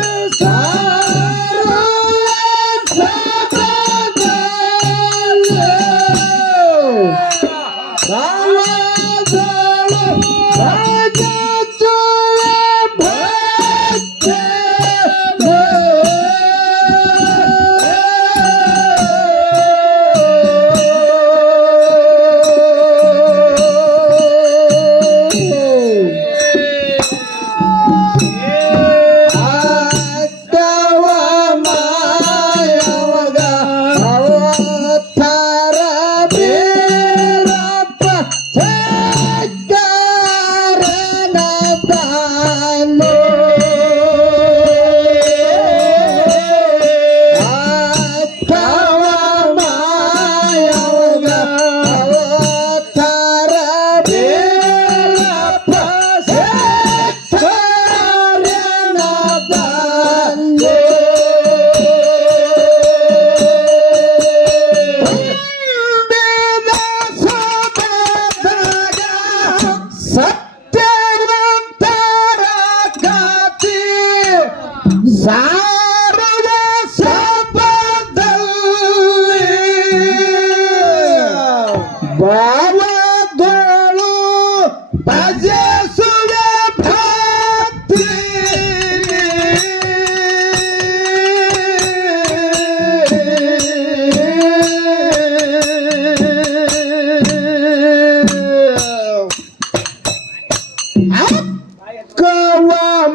Stop.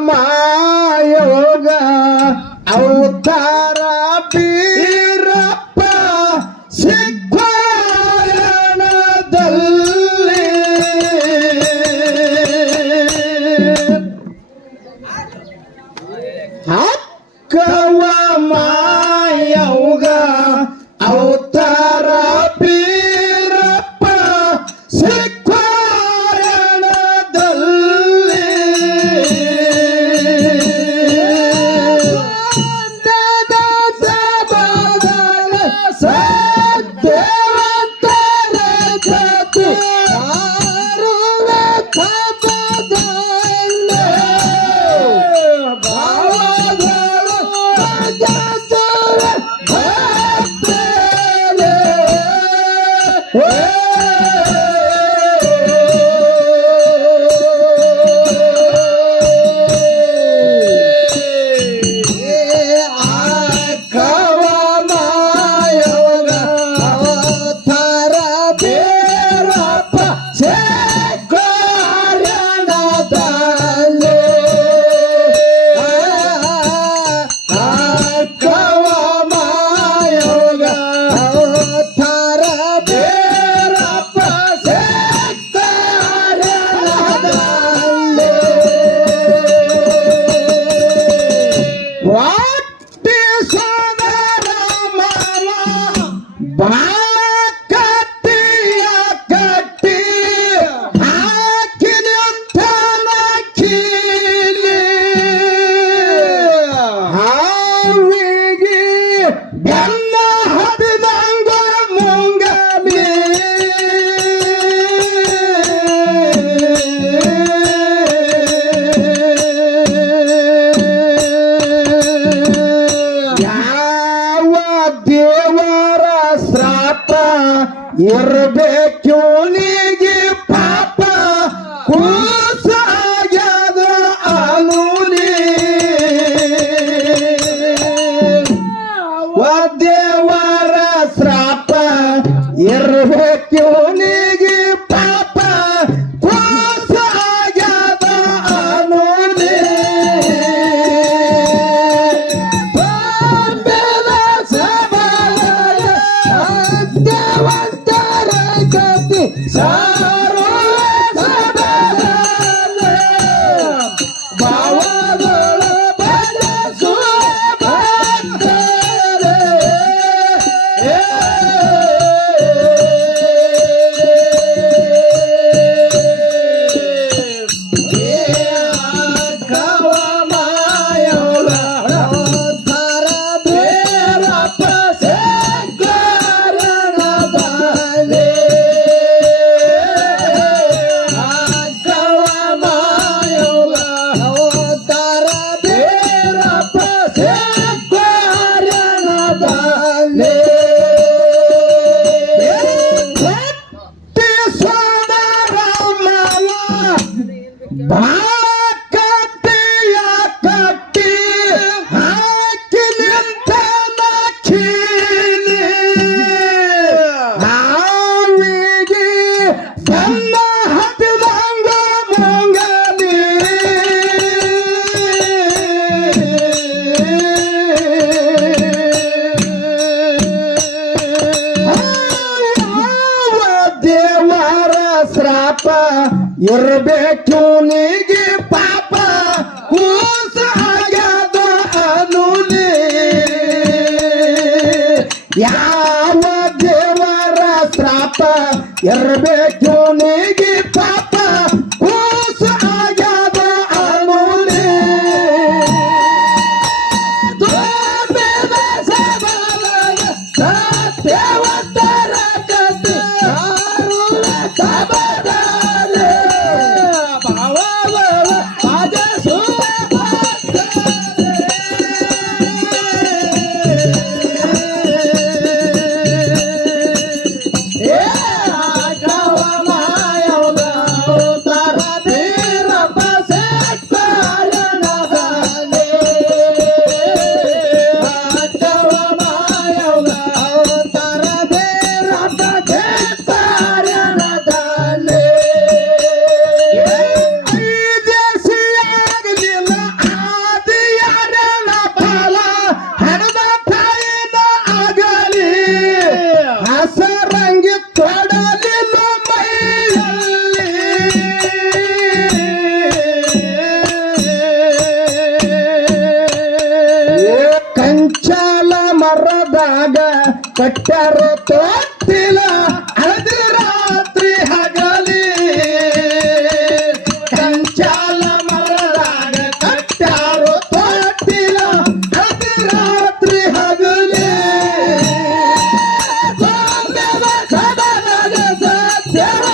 ಮಾಯೋಗ ಅವತಾರ bebek tuning pop Yeah.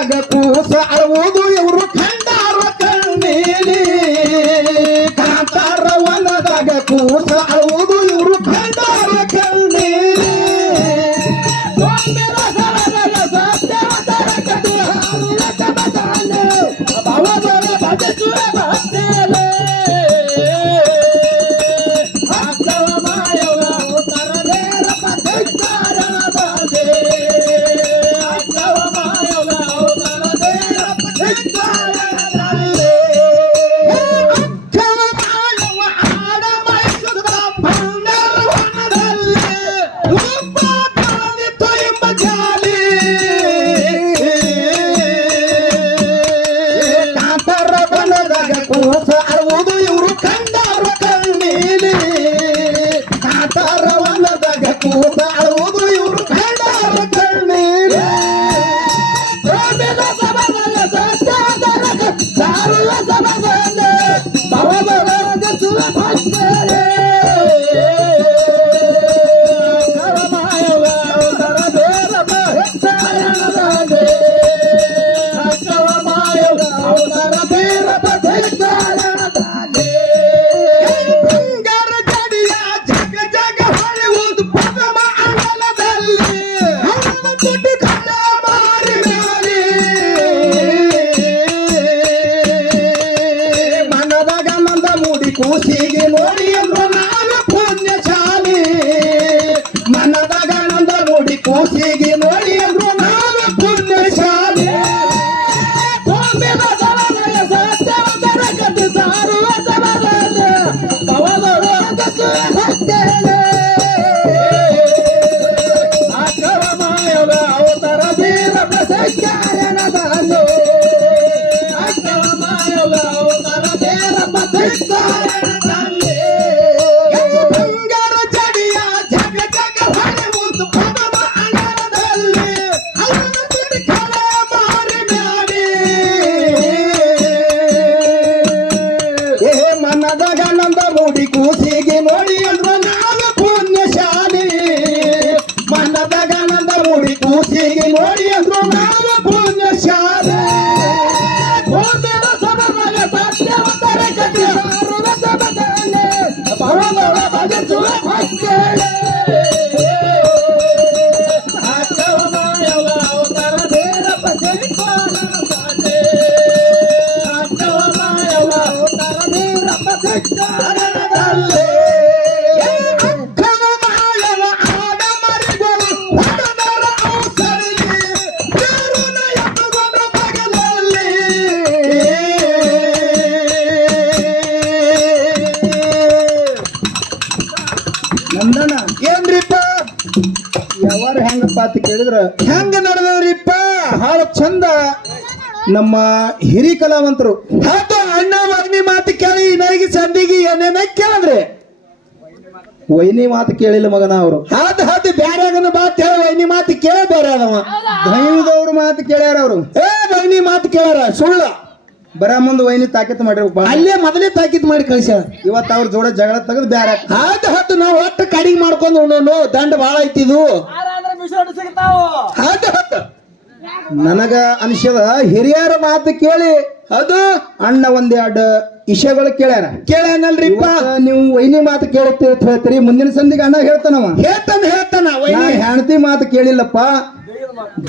paga por sua ನೋಡಿ ಯಾವಾರ ಹೆಂಗಪ್ಪ ಅಂತ ಕೇಳಿದ್ರ? ಹೆಂಗ ನಡೆದವ್ರಿಪ್ಪ ಬಹಳ ಚಂದ. ನಮ್ಮ ಹಿರಿ ಕಲಾವಂತರು ಹೌದು ಅಣ್ಣ ಮಗನಿ ಮಾತು ಕೇಳಿ ಸಂದಿಗೆ ಏನೇನ ಕೇಳಿದ್ರೆ? ವೈನಿ ಮಾತು ಕೇಳಿಲ್ಲ ಮಗನ ಅವರು. ಹೌದು ಹೌದು ಬ್ಯಾರ್ಯಾಗನ ಮಾತು ಹೇಳಿ ವೈನಿ ಮಾತು ಕೇಳ ಬೇರೆ ಅದವ ದೈವದವ್ರ ಮಾತು ಕೇಳ್ಯಾರ ಅವರು. ಏ ವೈನಿ ಮಾತು ಕೇಳ್ಯಾರ ಸುಳ್ಳ. ಬರ ಮುಂದೆ ವೈನಿ ತಾಕೀತ್ ಮಾಡಿರ್ಬೇಕು ಅಲ್ಲೇ ಮೊದಲೇ ತಾಕೀತ್ ಮಾಡಿ ಕಳಿಸ್ಯಾರ. ಇವತ್ತು ಅವ್ರ ಜೋಡ ಜಗಳ ತೆಗೆದು ಬ್ಯಾರ. ಹೌದು ಹತ್ತು ನಾವು ಒಟ್ಟು ಕಡಿಗೆ ಮಾಡ್ಕೊಂಡು ಉಣ್ಣೋನು ದಂಡ ಭಾಳ ಐತಿದು ಆರಾದ್ರೆ ಹತ್ತು ಹೌದು. ನನಗ ಅನಿಸ್ಯದ ಹಿರಿಯರ ಮಾತು ಕೇಳಿ ಅದು ಅಣ್ಣ ಒಂದೆರಡು ವಿಷಯಗಳು ಕೇಳ್ಯಾರ. ಕೇಳ್ಯಾನಲ್ರಿಪ್ಪ. ನೀವು ವೈನಿ ಮಾತು ಕೇಳುತ್ತೀರಿ ಅಂತ ಹೇಳ್ತೀರಿ. ಮುಂದಿನ ಸಂದಿಗೆ ಅಣ್ಣ ಹೇಳ್ತಾನವ ಹೇಳ್ತಾನ ಹೇಳ್ತಾನ ಹೆಂಡತಿ ಮಾತು ಕೇಳಿಲ್ಲಪ್ಪ.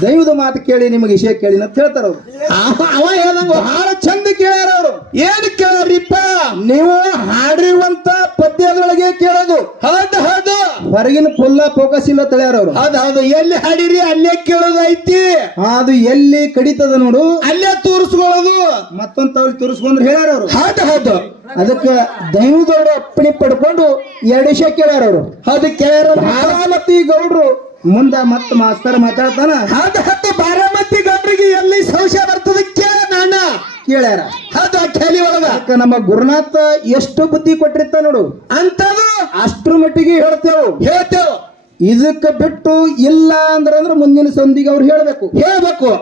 ದೈವದ ಮಾತು ಕೇಳಿ ನಿಮಗೆ ವಿಷಯ ಕೇಳಿ ಅಂತ ಹೇಳ್ತಾರ ಅವ್ರು. ಅವ ಹೇಳ್ದಂಗ. ಬಹಳ ಚಂದ ಕೇಳ್ಯಾರ ಅವರು. ಏನ್ ಕೇಳ್ರಿಪ್ಪ? ನೀವು ಹಾಡಿರುವಂತ ಪದ್ಯದೊಳಗೆ ಕೇಳೋದು. ಹೌದು ಹೌದು. ಹೊರಗಿನ ಫುಲ್ಲ ಫೋಕಸ್ ಇಲ್ಲ ತಳ್ಯಾರ ಅವ್ರು. ಹೌದು ಹೌದು ಎಲ್ಲಿ ಹಾಡಿರಿ ಅಲ್ಲೇ ಕೇಳೋದೈತಿ ಐತಿ. ಅದು ಎಲ್ಲಿ ಕಡಿತದ ನೋಡು. ಅಲ್ಲೇ ತೋರಿಸ್ಕೊಳ್ಳೋದು. ಮತ್ತೊಂದ್ ತವ್ರಿ ತೋರಿಸ್ಕೊಂಡ್ರೆ ಹೇಳ್ಯಾರ ಅವ್ರು. ಹೌದು ಹೌದು. ಅದಕ್ಕೆ ದೈವದವರು ಅಪ್ಪಣೆ ಪಡ್ಕೊಂಡು ಎರಡು ವಿಷಯ ಕೇಳ್ಯಾರ ಅವರು. ಅದು ಕೇಳ್ಯಾರ ಬಾರಾಮತಿ ಗೌಡ್ರು ಮುಂದ ಮತ್ತ ಮಾಸ್ತರ್ ಮಾತಾಡ್ತಾನ. ಹೌದು ಹತ್ತು ಬಾರಾಮತಿ ಗೌಡ್ರಿಗೆ ಎಲ್ಲಿ ಸಂಶಯ ಬರ್ತದ ಕೇಳ ನಾನ ಕೇಳ್ಯಾರ? ಹೌದು ಒಳಗ. ನಮ್ಮ ಗುರುನಾಥ ಎಷ್ಟು ಬುದ್ಧಿ ಕೊಟ್ಟಿರ್ತ ನೋಡು. ಅಂತದು ಅಷ್ಟ್ರ ಮಟ್ಟಿಗೆ ಹೇಳ್ತೇವು. ಹೇಳ್ತೇವು. ಇದಕ್ಕೆ ಬಿಟ್ಟು ಇಲ್ಲ ಅಂದ್ರ ಅಂದ್ರ ಮುಂದಿನ ಸಂದಿಗೆ ಅವ್ರು ಹೇಳ್ಬೇಕು. ಹೇಳ್ಬೇಕು.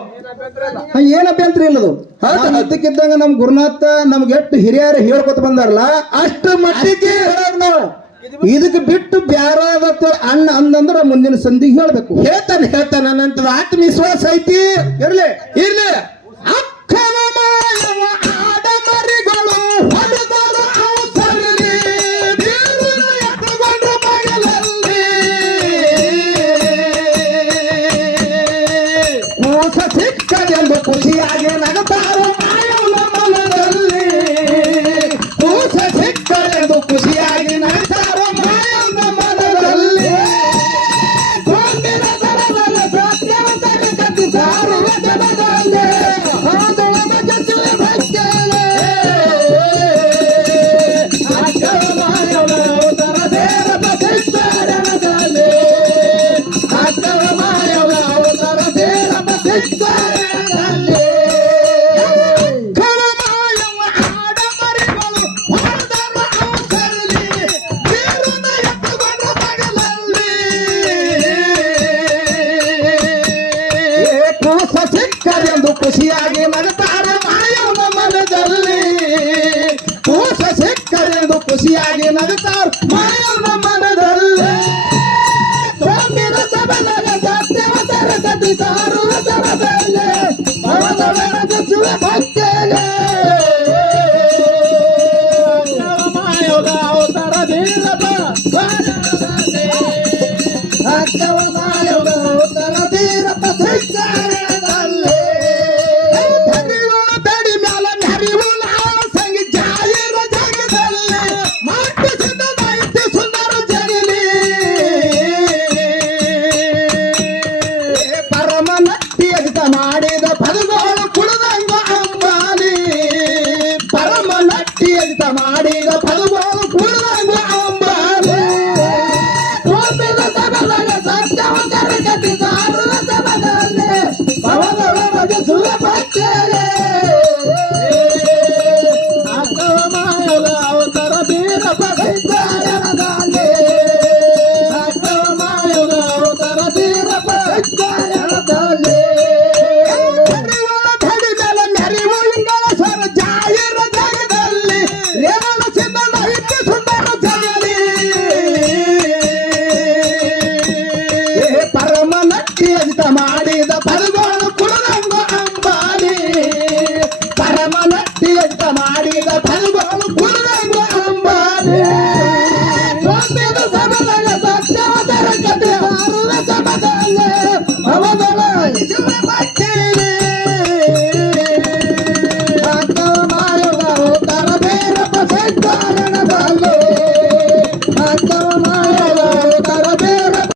ಹಾ, ಏನ್ ಅಭ್ಯಂತರ ಇಲ್ಲದು? ಅದಕ್ಕಿದ್ದಂಗ ನಮ್ ಗುರುನಾಥ ನಮ್ಗೆ ಎಷ್ಟು ಹಿರಿಯರು ಹೇಳ್ಕೊತ ಬಂದಾರಲ್ಲ ಅಷ್ಟು ಮಟ್ಟಿಗೆ ಹೇಳೋರು ನಾವು. ಇದಕ್ಕೆ ಬಿಟ್ಟು ಬ್ಯಾರಾದ ಅಣ್ಣ ಅಂದಂದ್ರ ಮುಂದಿನ ಸಂಧಿಗೆ ಹೇಳ್ಬೇಕು. ಹೇಳ್ತಾನೆ ಹೇಳ್ತಾನೆ. ಆತ್ಮವಿಶ್ವಾಸ ಐತಿ. ಇರ್ಲಿ. ಇರ್ಲಿ. ಅಲ್ಲಾ ಖುಷಿಯಾಗಿ ನಗುತ್ತಾರ ಮಾಯವ ಮನದಲ್ಲಿ